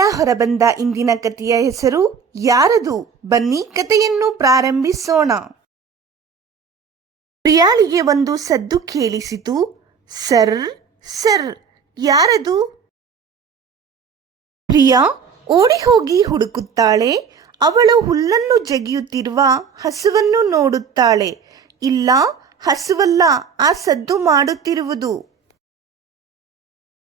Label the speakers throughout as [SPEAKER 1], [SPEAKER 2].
[SPEAKER 1] ಪೆಟ್ಟಿಗೆಯಿಂದ ಹೊರಬಂದ ಇಂದಿನ ಕಥೆಯ ಹೆಸರು ಯಾರದು? ಬನ್ನಿ ಕಥೆಯನ್ನು ಪ್ರಾರಂಭಿಸೋಣ. ಪ್ರಿಯಾಳಿಗೆ ಒಂದು ಸದ್ದು ಕೇಳಿಸಿತು. ಸರ್ ಸರ್, ಯಾರದು? ಪ್ರಿಯಾ ಓಡಿ ಹೋಗಿ ಹುಡುಕುತ್ತಾಳೆ. ಅವಳು ಹುಲ್ಲನ್ನು ಜಗಿಯುತ್ತಿರುವ ಹಸುವನ್ನು ನೋಡುತ್ತಾಳೆ. ಇಲ್ಲ, ಹಸುವಲ್ಲ, ಆ ಸದ್ದು ಮಾಡುತ್ತಿರುವುದು.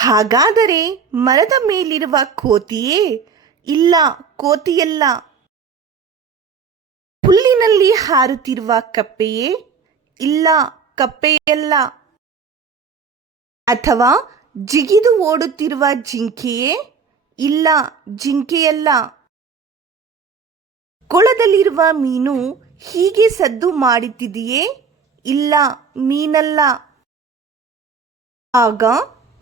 [SPEAKER 1] ಹಾಗಾದರೆ ಮರದ ಮೇಲಿರುವ ಕೋತಿಯೇ? ಇಲ್ಲ, ಕೋತಿಯಲ್ಲ. ಹುಲ್ಲಿನಲ್ಲಿ ಹಾರುತ್ತಿರುವ ಕಪ್ಪೆಯೇ? ಇಲ್ಲ, ಕಪ್ಪೆಯಲ್ಲ. ಅಥವಾ ಜಿಗಿದು ಓಡುತ್ತಿರುವ ಜಿಂಕೆಯೇ? ಇಲ್ಲ, ಜಿಂಕೆಯಲ್ಲ. ಕೊಳದಲ್ಲಿರುವ ಮೀನು ಹೀಗೆ ಸದ್ದು ಮಾಡುತ್ತಿದೆಯೇ? ಇಲ್ಲ, ಮೀನಲ್ಲ. ಆಗ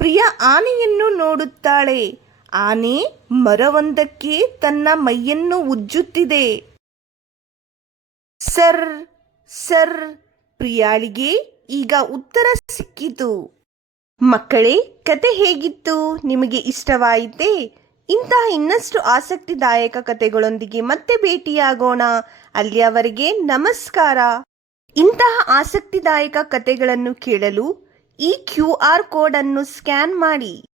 [SPEAKER 1] ಪ್ರಿಯ ಆನೆಯನ್ನು ನೋಡುತ್ತಾಳೆ. ಆನೆ ಮರವೊಂದಕ್ಕೆ ತನ್ನ ಮೈಯನ್ನು ಉಜ್ಜುತ್ತಿದೆ. ಸರ್ ಸರ್, ಪ್ರಿಯಾಳಿಗೆ ಈಗ ಉತ್ತರ ಸಿಕ್ಕಿತು. ಮಕ್ಕಳೇ, ಕತೆ ಹೇಗಿತ್ತು? ನಿಮಗೆ ಇಷ್ಟವಾಯಿತೇ? ಇಂತಹ ಇನ್ನಷ್ಟು ಆಸಕ್ತಿದಾಯಕ ಕತೆಗಳೊಂದಿಗೆ ಮತ್ತೆ ಭೇಟಿಯಾಗೋಣ. ಅಲ್ಲಿಯವರೆಗೆ ನಮಸ್ಕಾರ. ಇಂತಹ ಆಸಕ್ತಿದಾಯಕ ಕತೆಗಳನ್ನು ಕೇಳಲು ಈ ಕ್ಯೂ ಆರ್ ಕೋಡ್ ಅನ್ನು ಸ್ಕ್ಯಾನ್ ಮಾಡಿ.